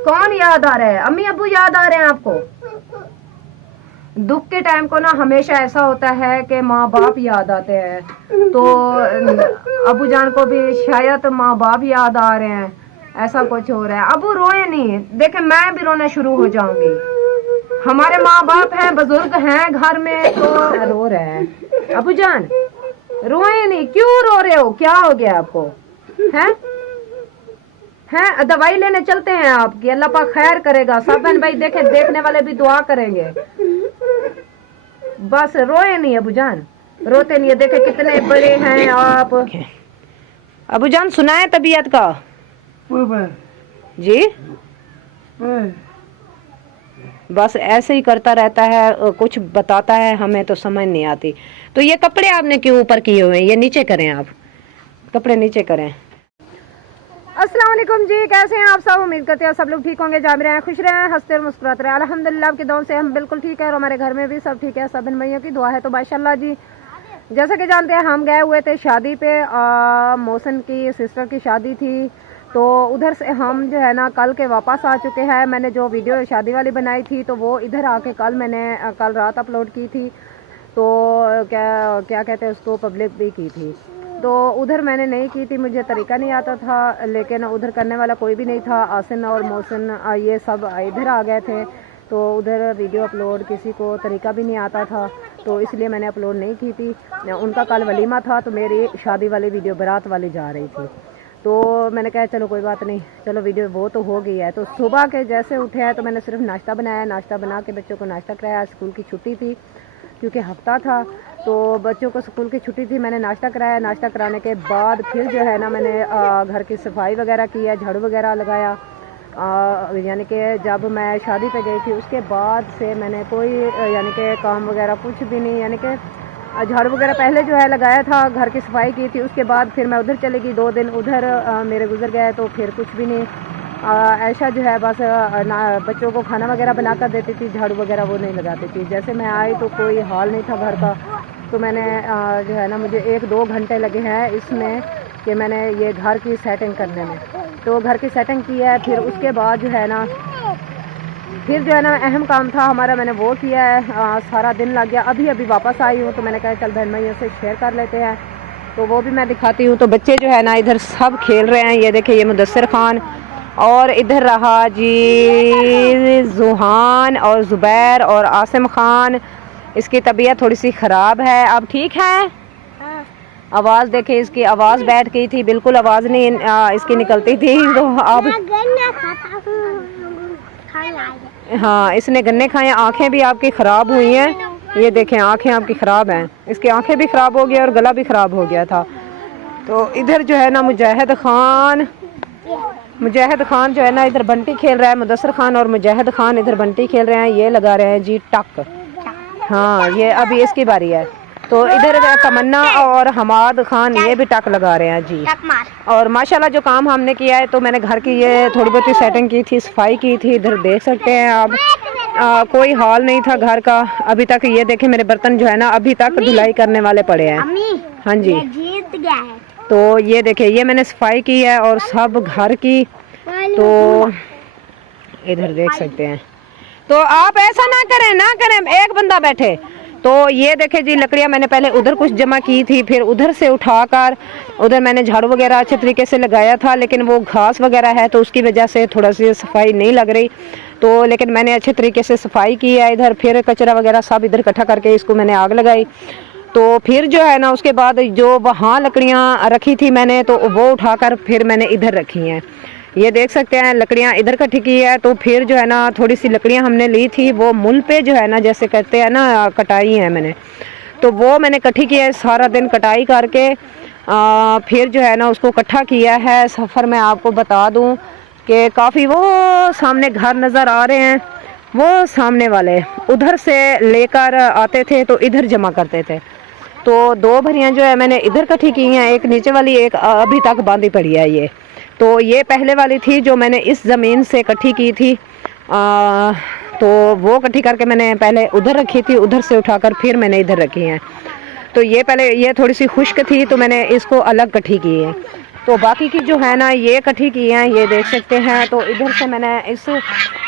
कौन याद आ रहा है? अम्मी अब्बू याद आ रहे हैं आपको? दुख के टाइम को ना हमेशा ऐसा होता है कि माँ बाप याद आते हैं, तो अबू जान को भी शायद माँ बाप याद आ रहे हैं, ऐसा कुछ हो रहा है। अबू रोए नहीं, देखे मैं भी रोना शुरू हो जाऊंगी। हमारे माँ बाप हैं, बुजुर्ग हैं घर में, तो रो रहे हैं। अबू जान रोए नहीं, क्यों रो रहे हो? क्या हो गया आपको? हैं दवाई लेने चलते हैं आपकी, अल्लाह पाक खैर करेगा। सब बहन भाई देखे, देखने वाले भी दुआ करेंगे। बस रोए नहीं अबू जान, रोते नहीं है। देखे कितने बड़े हैं आप। अबू जान सुनाए तबीयत का जी? बस ऐसे ही करता रहता है, कुछ बताता है हमें तो समझ नहीं आती। तो ये कपड़े आपने क्यों ऊपर किए हुए हैं? ये नीचे करें, आप कपड़े नीचे करें। अस्सलाम वालेकुम जी, कैसे हैं आप सब? उम्मीद करते हैं सब लोग ठीक होंगे, जाम रहे, खुश रहे, हंसते और मुस्कुराते रहे। अल्हम्दुलिल्लाह आपकी दुआ से हम बिल्कुल ठीक है और हमारे घर में भी सब ठीक है। सब बहन भाइयों की दुआ है। तो माशाल्लाह जी, जैसा कि जानते हैं हम गए हुए थे शादी पे, मौसन की सिस्टर की शादी थी, तो उधर से हम जो है ना कल के वापस आ चुके हैं। मैंने जो वीडियो शादी वाली बनाई थी तो वो इधर आके कल रात अपलोड की थी, तो क्या कहते हैं उसको, पब्लिक भी की थी। तो उधर मैंने नहीं की थी, मुझे तरीका नहीं आता था, लेकिन उधर करने वाला कोई भी नहीं था। आसिन और मौसन ये सब इधर आ गए थे, तो उधर वीडियो अपलोड किसी को तरीका भी नहीं आता था, तो इसलिए मैंने अपलोड नहीं की थी। उनका कल वलीमा था, तो मेरी शादी वाली वीडियो बारात वाली जा रही थी, तो मैंने कहा चलो कोई बात नहीं, चलो वीडियो वो तो हो गई है। तो सुबह के जैसे उठे हैं तो मैंने सिर्फ नाश्ता बनाया, नाश्ता बना के बच्चों को नाश्ता कराया। स्कूल की छुट्टी थी क्योंकि हफ्ता था, तो बच्चों को स्कूल की छुट्टी थी। मैंने नाश्ता कराया, नाश्ता कराने के बाद फिर जो है ना मैंने घर की सफाई वगैरह की है, झाड़ू वगैरह लगाया। यानी कि जब मैं शादी पे गई थी उसके बाद से मैंने कोई यानी कि काम वगैरह कुछ भी नहीं, यानी कि झाड़ू वगैरह पहले जो है लगाया था, घर की सफाई की थी, उसके बाद फिर मैं उधर चली गई। 2 दिन उधर मेरे गुजर गए, तो फिर कुछ भी नहीं। ऐसा जो है बस बच्चों को खाना वगैरह बना कर देती थी, झाड़ू वगैरह वो नहीं लगाती थी। जैसे मैं आई तो कोई हाल नहीं था घर का, तो मैंने जो है ना मुझे 1-2 घंटे लगे हैं इसमें कि मैंने ये घर की सेटिंग करने में, तो घर की सेटिंग की है। फिर उसके बाद जो है ना फिर जो है ना अहम काम था हमारा, मैंने वो किया है। सारा दिन लग गया, अभी वापस आई हूँ, तो मैंने कहा चल बहन भाइयों से शेयर कर लेते हैं, तो वो भी मैं दिखाती हूँ। तो बच्चे जो है ना इधर सब खेल रहे हैं, ये देखिए ये मुदस्सिर खान, और इधर रहा जी जुहान और ज़ुबैर और आसिम खान। इसकी तबीयत थोड़ी सी ख़राब है, अब ठीक है। आवाज़ देखे इसकी, आवाज़ बैठ गई थी, बिल्कुल आवाज़ नहीं इसकी निकलती थी, तो अब हाँ इसने गन्ने खाए। आँखें भी आपकी ख़राब हुई हैं, ये देखें आँखें आपकी ख़राब हैं, इसकी आँखें भी ख़राब हो गई और गला भी ख़राब हो गया था। तो इधर जो है ना मुजाहिद खान जो है ना इधर बंटी खेल रहा है। मुदस्सिर खान और मुजाहिद खान इधर बंटी खेल रहे हैं, ये लगा रहे हैं जी टक। हाँ ये अभी इसकी बारी है, तो इधर तमन्ना और हमाद खान ये भी टक लगा रहे हैं जी। और माशाल्लाह जो काम हमने किया है, तो मैंने घर की ये थोड़ी बहुत सेटिंग की थी, सफाई की थी, इधर देख सकते हैं आप। कोई हाल नहीं था घर का अभी तक। ये देखें मेरे बर्तन जो है ना अभी तक धुलाई करने वाले पड़े हैं। हाँ जी, तो ये देखें ये मैंने सफाई की है और सब घर की, तो इधर देख सकते हैं। तो आप ऐसा ना करें एक बंदा बैठे। तो ये देखे जी लकड़ियाँ मैंने पहले उधर कुछ जमा की थी, फिर उधर से उठाकर उधर मैंने झाड़ू वगैरह अच्छे तरीके से लगाया था, लेकिन वो घास वगैरह है तो उसकी वजह से थोड़ा सी सफाई नहीं लग रही, तो लेकिन मैंने अच्छे तरीके से सफाई की है। इधर फिर कचरा वगैरह सब इधर इकट्ठा करके इसको मैंने आग लगाई। तो फिर जो है ना उसके बाद जो वहाँ लकड़ियाँ रखी थी मैंने, तो वो उठाकर फिर मैंने इधर रखी हैं। ये देख सकते हैं लकड़ियाँ इधर इकट्ठी की है। तो फिर जो है ना थोड़ी सी लकड़ियाँ हमने ली थी, वो मुल पे जो है ना जैसे कहते हैं ना कटाई है मैंने, तो वो मैंने इकट्ठी की है। सारा दिन कटाई करके फिर जो है ना उसको इकट्ठा किया है। सफ़र में आपको बता दूं कि काफ़ी वो सामने घर नज़र आ रहे हैं, वो सामने वाले उधर से लेकर आते थे तो इधर जमा करते थे। तो 2 भरियाँ जो है मैंने इधर इकट्ठी की हैं, एक नीचे वाली, एक अभी तक बांधी पड़ी है ये। तो ये पहले वाली थी जो मैंने इस ज़मीन से इकट्ठी की थी, तो वो इकट्ठी करके मैंने पहले उधर रखी थी, उधर से उठाकर फिर मैंने इधर रखी हैं। तो ये पहले ये थोड़ी सी खुश्क थी तो मैंने इसको अलग इकट्ठी की है। तो बाकी की जो है ना ये इकट्ठी की हैं, ये देख सकते हैं। तो इधर से मैंने इस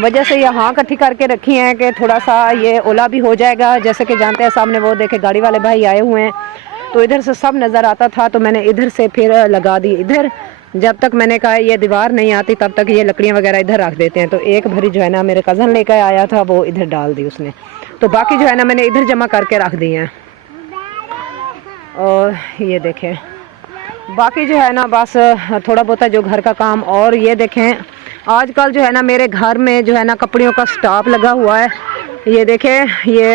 वजह से यहाँ इकट्ठी करके रखी हैं कि थोड़ा सा ये ओला भी हो जाएगा। जैसे कि जानते हैं सामने वो देखे गाड़ी वाले भाई आए हुए हैं, तो इधर से सब नज़र आता था, तो मैंने इधर से फिर लगा दी इधर। जब तक मैंने कहा ये दीवार नहीं आती तब तक ये लकड़ियाँ वगैरह इधर रख देते हैं। तो एक भरी जो है ना मेरे कज़न लेकर आया था, वो इधर डाल दी उसने। तो बाकी जो है ना मैंने इधर जमा करके रख दी हैं। और ये देखें बाकी जो है ना बस थोड़ा बहुत है जो घर का काम। और ये देखें आजकल जो है ना मेरे घर में जो है ना कपड़ों का स्टॉप लगा हुआ है। ये देखें ये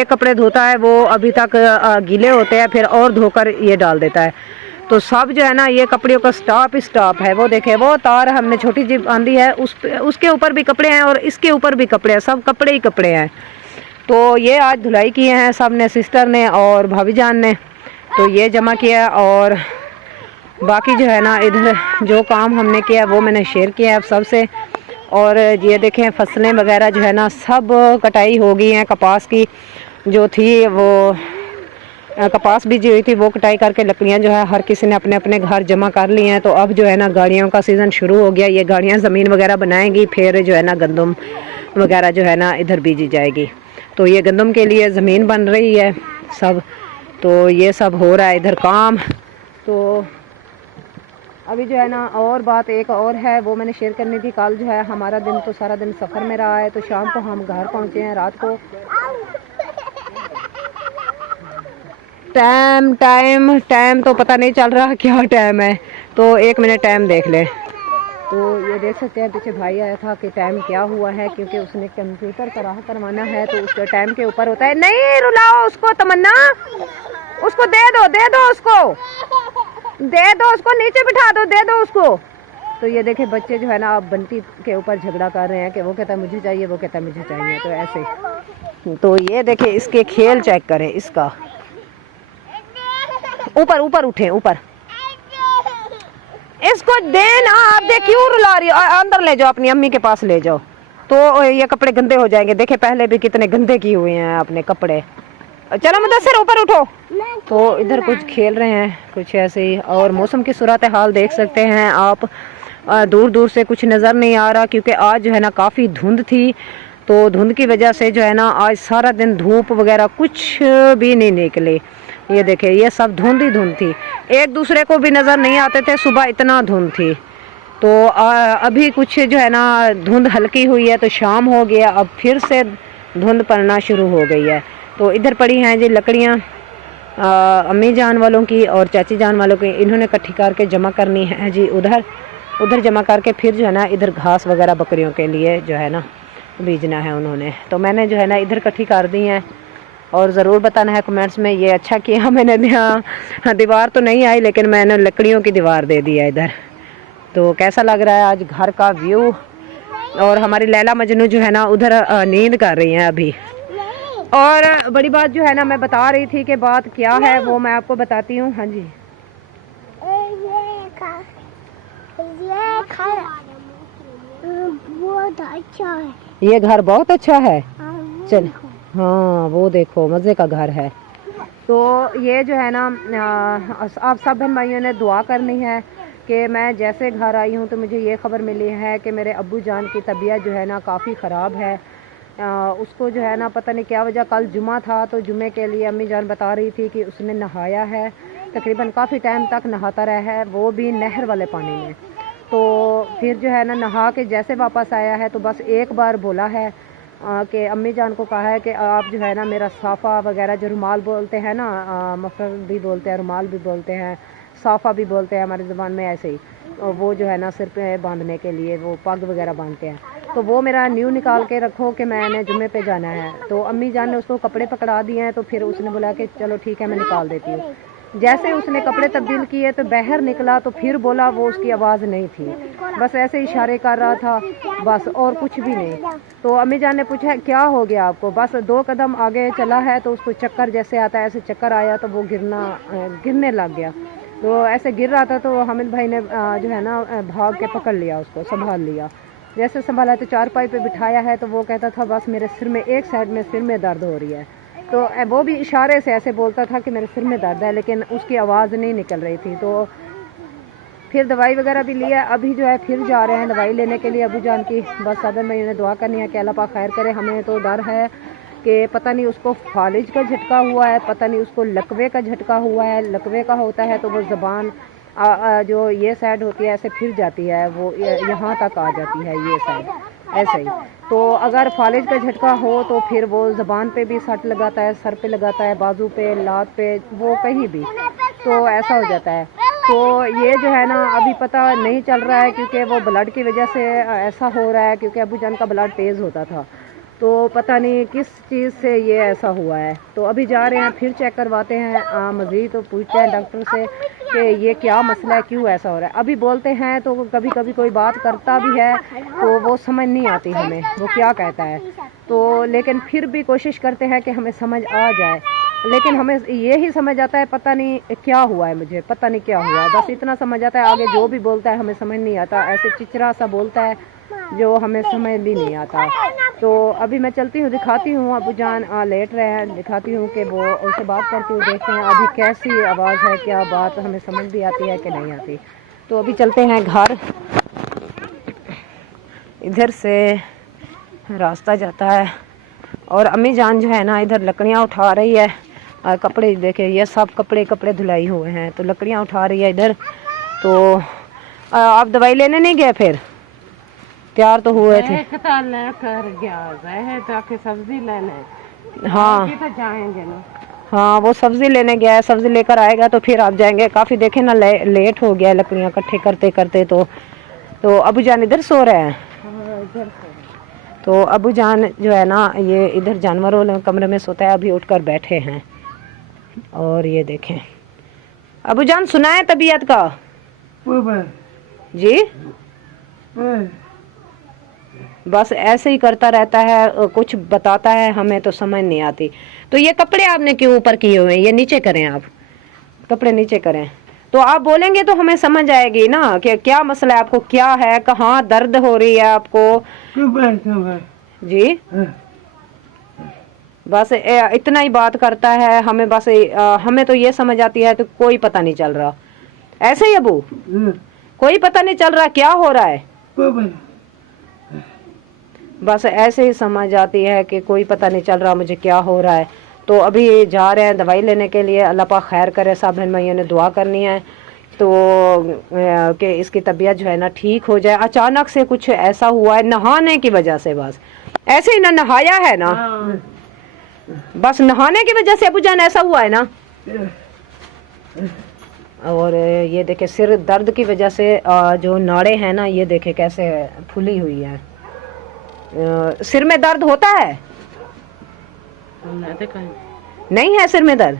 एक कपड़े धोता है, वो अभी तक गीले होते हैं, फिर और धोकर ये डाल देता है। तो सब जो है ना ये कपड़ों का स्टॉप है। वो देखें वो तार हमने छोटी सी बांधी है, उसके ऊपर भी कपड़े हैं और इसके ऊपर भी कपड़े हैं, सब कपड़े ही कपड़े हैं। तो ये आज धुलाई किए हैं सब ने, सिस्टर ने और भाभी जान ने। तो ये जमा किया और बाकी जो है ना इधर जो काम हमने किया वो मैंने शेयर किया है सबसे। और ये देखें फसलें वगैरह जो है ना सब कटाई हो गई हैं। कपास की जो थी वो कपास भी जो हुई थी वो कटाई करके लकड़ियाँ जो है हर किसी ने अपने अपने घर जमा कर ली हैं। तो अब जो है ना गाड़ियों का सीज़न शुरू हो गया। ये गाड़ियाँ ज़मीन वगैरह बनाएंगी, फिर जो है ना गंदम वगैरह जो है ना इधर बीजी जाएगी। तो ये गंदम के लिए ज़मीन बन रही है सब। तो ये सब हो रहा है इधर काम। तो अभी जो है ना और बात एक और है वो मैंने शेयर करनी थी। कल जो है हमारा दिन तो सारा दिन सफ़र में रहा है, तो शाम को हम घर पहुँचे हैं रात को। टाइम तो पता नहीं चल रहा क्या टाइम है, तो 1 मिनट टाइम देख ले। तो ये देख सकते हैं पीछे भाई आया था कि टाइम क्या हुआ है, क्योंकि उसने कंप्यूटर का राह करवाना है तो उसके टाइम के ऊपर होता है। नहीं रुलाओ उसको, तमन्ना उसको दे दो उसको नीचे बिठा दो, दे दो उसको। तो ये देखे बच्चे जो है ना अब बंटी के ऊपर झगड़ा कर रहे हैं कि वो कहता है मुझे चाहिए, वो कहता है मुझे चाहिए। तो ऐसे तो ये देखे इसके खेल चेक करें, इसका ऊपर उठे ऊपर, इसको देना। आप देख क्यों रुला रही हो, अंदर ले जाओ अपनी अम्मी के पास ले जाओ, तो ये कपड़े गंदे हो जाएंगे। देखे पहले भी कितने गंदे किए हुए हैं अपने कपड़े। चलो मुदस्सिर ऊपर उठो। तो इधर कुछ खेल रहे हैं कुछ ऐसे ही। और मौसम की सूरत हाल देख सकते हैं आप, दूर दूर से कुछ नज़र नहीं आ रहा, क्योंकि आज जो है ना काफ़ी धुंध थी। तो धुंध की वजह से जो है ना आज सारा दिन धूप वगैरह कुछ भी नहीं निकले। ये देखे ये सब धुंध ही धुंध थी, एक दूसरे को भी नज़र नहीं आते थे, सुबह इतना धुंध थी। तो अभी कुछ जो है ना धुंध हल्की हुई है, तो शाम हो गया, अब फिर से धुंध पड़ना शुरू हो गई है। तो इधर पड़ी हैं जी लकड़ियाँ अम्मी जान वालों की और चाची जान वालों की, इन्होंने इकट्ठी करके जमा करनी है जी उधर जमा करके फिर जो है ना इधर घास वगैरह बकरियों के लिए जो है ना बीजना है उन्होंने। तो मैंने जो है ना इधर इकट्ठी कर दी हैं। और ज़रूर बताना है कमेंट्स में ये अच्छा किया मैंने। दीवार तो नहीं आई लेकिन मैंने लकड़ियों की दीवार दे दी है इधर। तो कैसा लग रहा है आज घर का व्यू। और हमारी लैला मजनू जो है ना उधर नींद कर रही हैं अभी। और बड़ी बात जो है ना मैं बता रही थी कि बात क्या है वो मैं आपको बताती हूँ। हाँ जी बहुत अच्छा है, ये घर बहुत अच्छा है। चल हाँ वो देखो मज़े का घर है। तो ये जो है ना आप सब बहन भाइयों ने दुआ करनी है कि मैं जैसे घर आई हूँ तो मुझे ये ख़बर मिली है कि मेरे अब्बू जान की तबीयत जो है ना काफ़ी ख़राब है। उसको जो है ना पता नहीं क्या वजह, कल जुमा था तो जुमे के लिए अम्मी जान बता रही थी कि उसने नहाया है, तकरीबन काफ़ी टाइम तक नहाता रहा है, वो भी नहर वाले पानी में। तो फिर जो है ना नहा के जैसे वापस आया है तो बस एक बार बोला है कि अम्मी जान को कहा है कि आप जो है ना मेरा साफ़ा वगैरह जो रुमाल बोलते हैं ना, मफरल भी बोलते हैं, रुमाल भी बोलते हैं, साफ़ा भी बोलते हैं हमारी ज़बान में ऐसे ही, वो जो है ना सिर पे बांधने के लिए वो पग वगैरह बांधते हैं, तो वो मेरा न्यू निकाल के रखो कि मैंने जुम्मे पे जाना है। तो अम्मी जान ने उसको कपड़े पकड़ा दिए हैं, तो फिर उसने बोला कि चलो ठीक है मैं निकाल देती हूँ। जैसे उसने कपड़े तब्दील किए तो बाहर निकला तो फिर बोला वो उसकी आवाज़ नहीं थी, बस ऐसे इशारे कर रहा था बस, और कुछ भी नहीं। तो अम्मी जान ने पूछा क्या हो गया आपको, बस 2 कदम आगे चला है तो उसको चक्कर जैसे आता है ऐसे चक्कर आया तो वो गिरने लग गया। तो ऐसे गिर रहा था तो हामिद भाई ने जो है ना भाग के पकड़ लिया, उसको संभाल लिया। जैसे संभाला तो चारपाई पे बिठाया है तो वो कहता था बस मेरे सिर में एक साइड में सिर में दर्द हो रही है। तो वो भी इशारे से ऐसे बोलता था कि मेरे सिर में दर्द है, लेकिन उसकी आवाज़ नहीं निकल रही थी। तो फिर दवाई वगैरह भी लिया, अभी जो है फिर जा रहे हैं दवाई लेने के लिए अबू जान की। बस साबिर भाई ने दुआ करनी है कि अल्लाह पाक खैर करे। हमें तो डर है कि पता नहीं उसको फालिज का झटका हुआ है, पता नहीं उसको लकवे का झटका हुआ है। लकवे का होता है तो वो ज़बान जो ये साइड होती है ऐसे फिर जाती है, वो यहाँ तक आ जाती है ये साइड ऐसे ही। तो अगर फालिज का झटका हो तो फिर वो ज़बान पे भी सट लगाता है, सर पे लगाता है, बाजू पे, लात पे, वो कहीं भी, तो ऐसा हो जाता है। तो ये जो है ना अभी पता नहीं चल रहा है क्योंकि वो ब्लड की वजह से ऐसा हो रहा है, क्योंकि अबू जान का ब्लड तेज़ होता था, तो पता नहीं किस चीज़ से ये ऐसा हुआ है। तो अभी जा रहे हैं फिर चेक करवाते हैं मज़ीद, तो पूछते हैं डॉक्टर से कि ये क्या मसला है, क्यों ऐसा हो रहा है। अभी बोलते हैं तो कभी कभी कोई बात करता भी है तो वो समझ नहीं आती हमें वो क्या कहता है, तो लेकिन फिर भी कोशिश करते हैं कि हमें समझ आ जाए। लेकिन हमें ये ही समझ आता है पता नहीं क्या हुआ है, मुझे पता नहीं क्या हुआ है, बस इतना समझ आता है। आगे जो भी बोलता है हमें समझ नहीं आता, ऐसे चिचरा सा बोलता है जो हमें समझ भी नहीं आता। तो अभी मैं चलती हूँ, दिखाती हूँ अबू जान लेट रहे हैं, दिखाती हूँ कि वो उनसे बात करती हूँ, देखते हैं अभी कैसी आवाज़ है, क्या बात हमें समझ भी आती है कि नहीं आती। तो अभी चलते हैं घर, इधर से रास्ता जाता है और अम्मी जान जो है ना इधर लकड़ियाँ उठा रही है। कपड़े देखे, ये सब कपड़े धुलाई हुए हैं, तो लकड़ियाँ उठा रही है इधर। तो आप दवाई लेने नहीं गए? फिर तैयार तो हुए थे, लेकर गया है ताकि सब्जी लेने। हाँ तो जाएंगे ना, हाँ वो सब्जी लेने गया है, सब्जी लेकर आएगा तो फिर आप जाएंगे। काफ़ी देखे ना लेट हो गया लकड़ियाँ इकट्ठे करते करते। तो अबू जान इधर सो रहे हैं। इधर से तो अबू जान जो है ना ये इधर जानवरों वाले कमरे में सोता है, अभी उठकर बैठे हैं। और ये देखें अबू जान, सुना है तबीयत का जी? बस ऐसे ही करता रहता है, कुछ बताता है हमें तो समझ नहीं आती। तो ये कपड़े आपने क्यों ऊपर किए हुए हैं? ये नीचे करें, आप कपड़े नीचे करें तो आप बोलेंगे तो हमें समझ आएगी ना कि क्या मसला है, आपको क्या है, कहाँ दर्द हो रही है आपको जी? बस इतना ही बात करता है हमें, बस हमें तो ये समझ आती है तो कोई पता नहीं चल रहा। ऐसे ही अबू कोई पता नहीं चल रहा क्या हो रहा है, बस ऐसे ही समझ आती है कि कोई पता नहीं चल रहा मुझे क्या हो रहा है। तो अभी जा रहे हैं दवाई लेने के लिए, अल्लाह पाक खैर करे। सब बहन भाइयों ने दुआ करनी है तो कि इसकी तबीयत जो है ना ठीक हो जाए। अचानक से कुछ ऐसा हुआ है नहाने की वजह से, बस ऐसे ही ना नहाया है ना, बस नहाने की वजह से अबू जान ऐसा हुआ है ना। और ये देखे सिर दर्द की वजह से जो नाड़े हैं ना ये देखे कैसे फूली हुई है। सिर में दर्द होता है? नहीं है सिर में दर्द?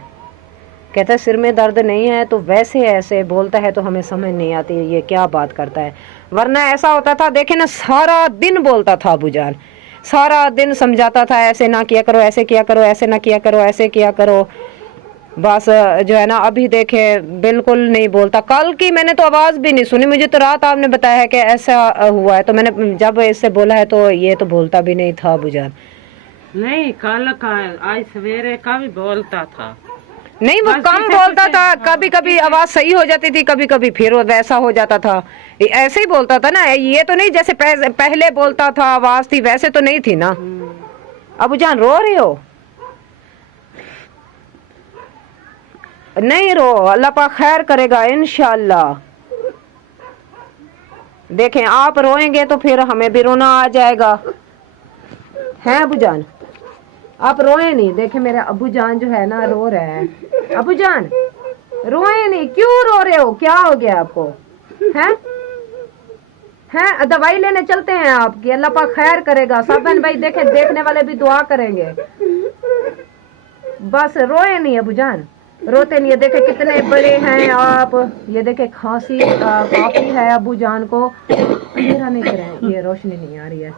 कहता है सिर में दर्द नहीं है, तो वैसे ऐसे बोलता है तो हमें समझ नहीं आती ये क्या बात करता है। वरना ऐसा होता था देखे ना, सारा दिन बोलता था अबू जान, सारा दिन समझाता था ऐसे ना किया करो, ऐसे किया करो, ऐसे ना किया करो, ऐसे किया करो। बस जो है ना अभी देखे बिल्कुल नहीं बोलता। कल की मैंने तो आवाज़ भी नहीं सुनी, मुझे तो रात आपने बताया कि ऐसा हुआ है, तो मैंने जब इससे बोला है तो ये तो बोलता भी नहीं था अबू जान। नहीं, कल का आज सवेरे का भी बोलता था। नहीं वो कम बोलता था, कभी कभी आवाज़ सही हो जाती थी, कभी कभी फिर वो वैसा हो जाता था। ऐसे ही बोलता था ना, ये तो नहीं जैसे पहले बोलता था आवाज़ थी वैसे तो नहीं थी ना। अबू जान रो रही हो? नहीं रो, अल्लाह पाक खैर करेगा इंशाअल्लाह। देखें आप रोएंगे तो फिर हमें भी रोना आ जाएगा, हैं अबू जान? आप रोए नहीं, देखें मेरे अबू जान जो है ना रो रहे हैं। अबू जान रोए नहीं, क्यों रो रहे हो, क्या हो गया आपको? हैं दवाई लेने चलते हैं आपकी, अल्लाह पाक खैर करेगा। सब बहन भाई देखे, देखने वाले भी दुआ करेंगे। बस रोए नहीं अबू जान, रोते नहीं है। देखे कितने बड़े हैं आप, ये देखे खांसी काफी है अबू जान को। अंधेरा नहीं करें, ये रोशनी नहीं आ रही है।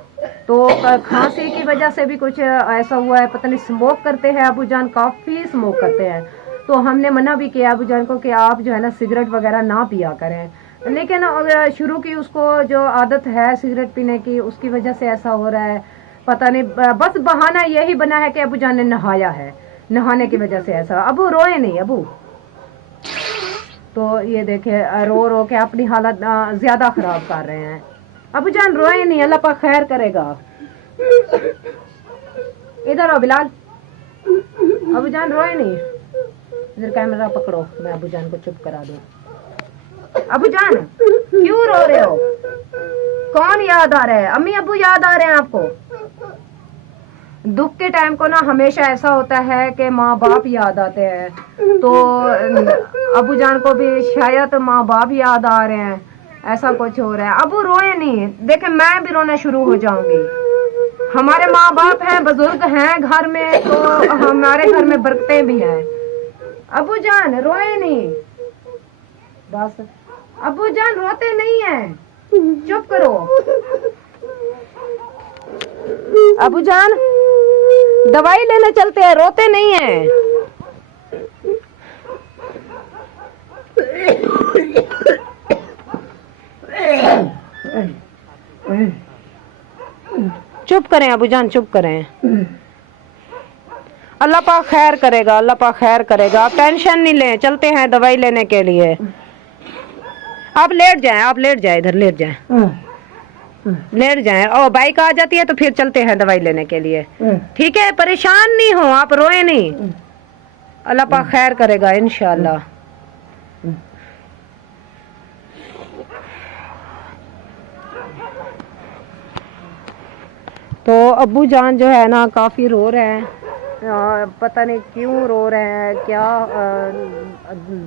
तो खांसी की वजह से भी कुछ ऐसा हुआ है, पता नहीं स्मोक करते हैं अबू जान, काफी स्मोक करते हैं। तो हमने मना भी किया अबू जान को कि आप जो है ना सिगरेट वगैरह ना पिया करें, लेकिन शुरू की उसको जो आदत है सिगरेट पीने की, उसकी वजह से ऐसा हो रहा है। पता नहीं, बस बहाना यही बना है कि अबू जान ने नहाया है, नहाने की वजह से ऐसा। अबू रोए नहीं अबू, तो ये देखे रो रो के अपनी हालत ज्यादा खराब कर रहे हैं। अबू जान रोए नहीं, अल्लाह पाक खैर करेगा। इधर आओ बिलाल, अबू जान रोए नहीं। इधर कैमरा पकड़ो, मैं अबू जान को चुप करा दूं। अबू जान क्यों रो रहे हो? कौन याद आ रहा है? अम्मी अबू याद आ रहे हैं आपको? दुख के टाइम को ना हमेशा ऐसा होता है कि माँ बाप याद आते हैं, तो अबू जान को भी शायद माँ बाप याद आ रहे हैं, ऐसा कुछ हो रहा है। अबू रोए नहीं, देखे मैं भी रोना शुरू हो जाऊंगी। हमारे माँ बाप हैं, बुजुर्ग हैं घर में, तो हमारे घर में बरकतें भी हैं। अबू जान रोए नहीं, बस अबू जान रोते नहीं हैं, चुप करो। अबू जान दवाई लेने चलते हैं, रोते नहीं हैं। चुप करें अबू जान, चुप करें। अल्लाह पाक खैर करेगा, अल्लाह पाक खैर करेगा, आप टेंशन नहीं लें। चलते हैं दवाई लेने के लिए। आप लेट जाएं, आप लेट जाएं, इधर लेट जाएं, लेट जाएं। और बाइक आ जाती है तो फिर चलते हैं दवाई लेने के लिए, ठीक है? परेशान नहीं हो आप, रोए नहीं, अल्लाह पाक खैर करेगा इंशाल्लाह। तो अब्बू जान जो है ना काफ़ी रो रहे हैं, पता नहीं क्यों रो रहे हैं, क्या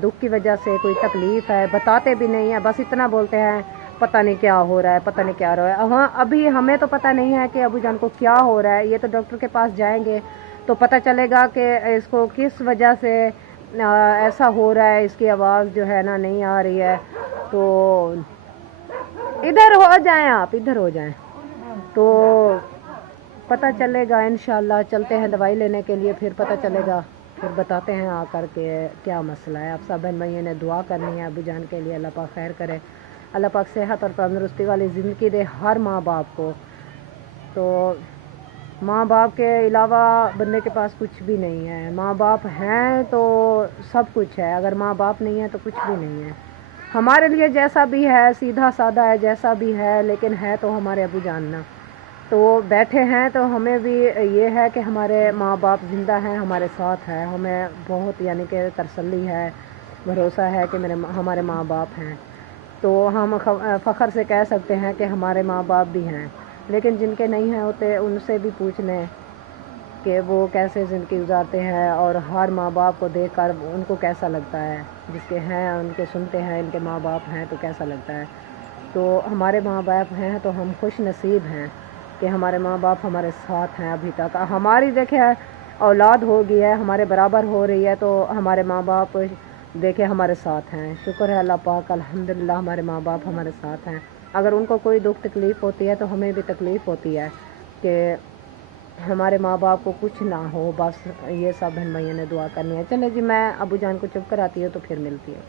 दुख की वजह से, कोई तकलीफ़ है, बताते भी नहीं है, बस इतना बोलते हैं पता नहीं क्या हो रहा है, पता नहीं क्या हो रहा है। हाँ अभी हमें तो पता नहीं है कि अबू जान को क्या हो रहा है, ये तो डॉक्टर के पास जाएंगे तो पता चलेगा कि इसको किस वजह से ऐसा हो रहा है, इसकी आवाज़ जो है ना नहीं आ रही है। तो इधर हो जाएं आप, इधर हो जाएं तो पता चलेगा इंशाल्लाह। चलते हैं दवाई लेने के लिए, फिर पता चलेगा, फिर बताते हैं आकर के क्या मसला है। आप सब बहन भाइयों ने दुआ करनी है अबू जान के लिए, अल्लाह पाक खैर करे, अल्लाह पाक सेहत और तंदुरुस्ती वाली ज़िंदगी दे हर माँ बाप को। तो माँ बाप के अलावा बंदे के पास कुछ भी नहीं है, माँ बाप हैं तो सब कुछ है, अगर माँ बाप नहीं है तो कुछ भी नहीं है। हमारे लिए जैसा भी है, सीधा सादा है, जैसा भी है, लेकिन है तो हमारे अबू जान ना। तो बैठे हैं तो हमें भी ये है कि हमारे माँ बाप ज़िंदा हैं, हमारे साथ है, हमें बहुत यानी कि तसल्ली है, भरोसा है कि हमारे माँ बाप हैं। तो हम फ़ख्र से कह सकते हैं कि हमारे माँ बाप भी हैं। लेकिन जिनके नहीं हैं होते उनसे भी पूछ लें कि वो कैसे ज़िंदगी गुजारते हैं, और हर माँ बाप को देखकर उनको कैसा लगता है। जिसके हैं उनके सुनते हैं, इनके माँ बाप हैं तो कैसा लगता है। तो हमारे माँ बाप हैं तो हम खुश नसीब हैं कि हमारे माँ बाप हमारे साथ हैं अभी तक। हमारी देखे औलाद हो गई है, हमारे बराबर हो रही है, तो हमारे माँ बाप देखे हमारे साथ हैं। शुक्र है अल्लाह पाक, अल्हम्दुलिल्लाह हमारे माँ बाप हमारे साथ हैं। अगर उनको कोई दुख तकलीफ़ होती है तो हमें भी तकलीफ़ होती है कि हमारे माँ बाप को कुछ ना हो। बस ये सब बहन भाइयों ने दुआ करनी है। चले जी, मैं अबू जान को चुप कराती हूँ तो फिर मिलती है।